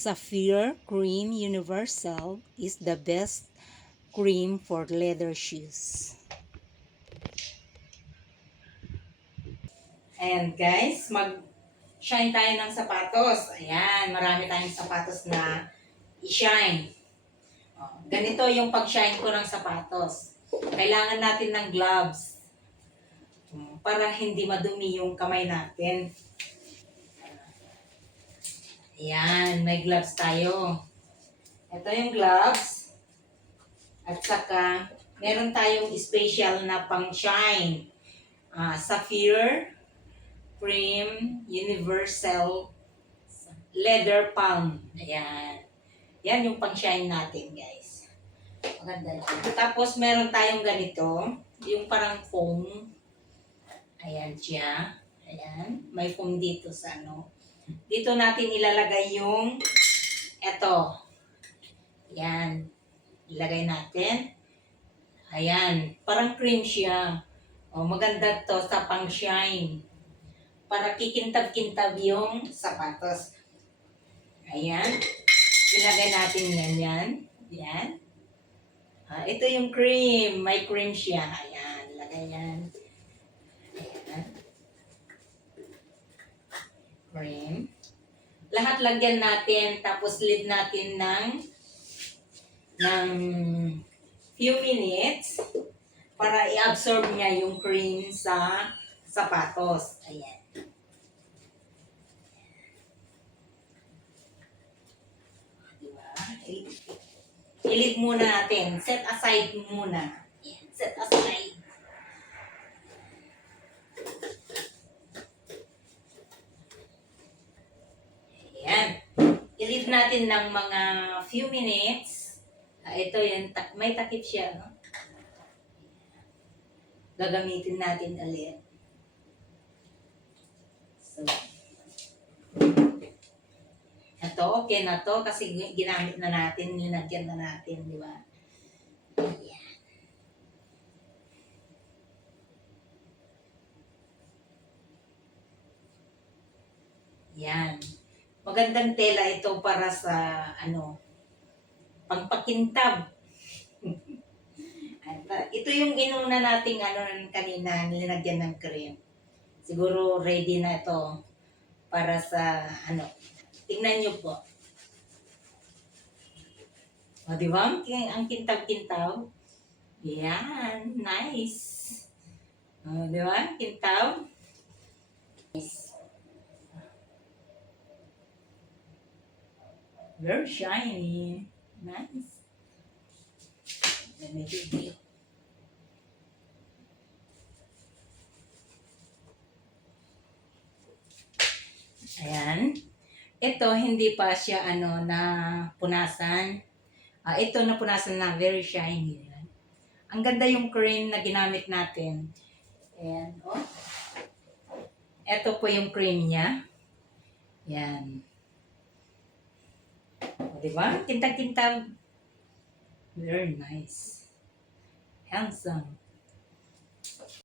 Sapphire Cream Universal is the best cream for leather shoes. Ayan guys, mag-shine tayo ng sapatos. Ayan, marami tayong sapatos na i-shine. Ganito yung pag-shine ko ng sapatos. Kailangan natin ng gloves para hindi madumi yung kamay natin. Ayan, may gloves tayo. Ito yung gloves. At saka, meron tayong special na pang-shine. Sapphire Cream Universal Leather Palm. Ayan. Yan yung pang-shine natin, guys. Maganda yan. Tapos, meron tayong ganito. Yung parang foam. Ayan siya. Ayan. May foam dito sa ano. Dito natin ilalagay yung eto. Ayan. Ilagay natin. Ayan. Parang cream siya. O, maganda to sa pang-shine. Para kikintab-kintab yung sapatos. Ayan. Ilagay natin yan. Yan. Ito yung cream. May cream siya. Ayan. Ilagay yan. Ayan. Cream. Lahat lagyan natin. Tapos lid natin ng few minutes para i-absorb niya yung cream sa sapatos. Ayan. Ilid muna natin. Set aside muna. Ayan. Set aside. Ayan. Ilid natin ng mga few minutes. Ito yung may takip siya. No? Gagamitin natin ulit. So, ito, okay na to kasi ginamit na natin, linagyan na natin, di ba? Ayan. Yan. Magandang tela ito para sa, pangpakintab. Ito yung inuna nating, kanina, nilagyan ng cream. Siguro ready na ito para sa, tingnan nyo po. O, di ba? Ang kintab-kintab. Yan. Nice. O, di ba? Kintab. Nice. Very shiny. Nice. Let me do it. Ayan. Ito, hindi pa siya, na punasan. Ito na punasan na, very shiny. Ang ganda yung cream na ginamit natin. Ayan, oh. Ito po yung cream niya. Yan. O, diba? Kintab-kintab. Very nice. Handsome.